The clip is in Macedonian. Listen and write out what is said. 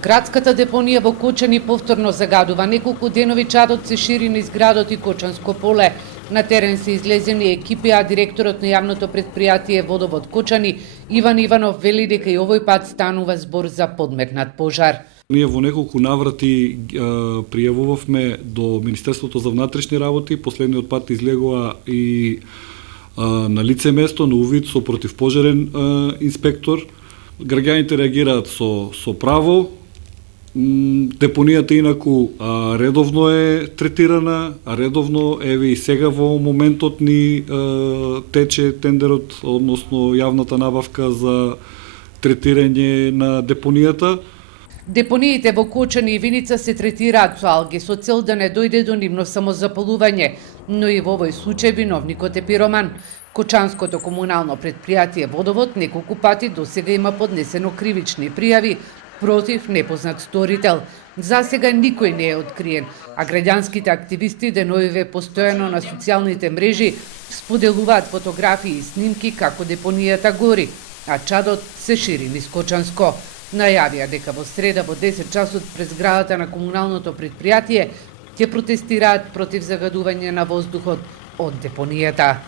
Градската депонија во Кочани повторно загадува. Неколку денови чадот се шири низ градот и Кочанско поле. На терен се излезени екипи, а директорот на јавното предпријатие Водовод Кочани Иван Иванов вели дека и овој пат станува збор за подмекнат пожар. Ние во неколку наврати пријавувавме до Министерството за внатрешни работи, последниот пат излегува и на лице место, на увид со противпожарен инспектор. Граѓаните реагираат со право. Депонијата инаку редовно е третирана, а редовно еве и сега во моментот ни тече тендерот, односно јавната набавка за третирање на депонијата. Депониите во Кочани и Виница се третираат со алги со цел да не дојде до нивно самозаполување, но и во овој случај виновникот е пироман. Кочанското комунално предпријатие Водовод неколку пати досега има поднесено кривични пријави против непознат сторител. За сега никој не е откриен, а граѓанските активисти деновиве постојано на социјалните мрежи споделуваат фотографии и снимки како депонијата гори, а чадот се шири низ Кочанско. Најавија дека во среда во 10 часот пред зградата на комуналното предпријатие ќе протестираат против загадување на воздухот од депонијата.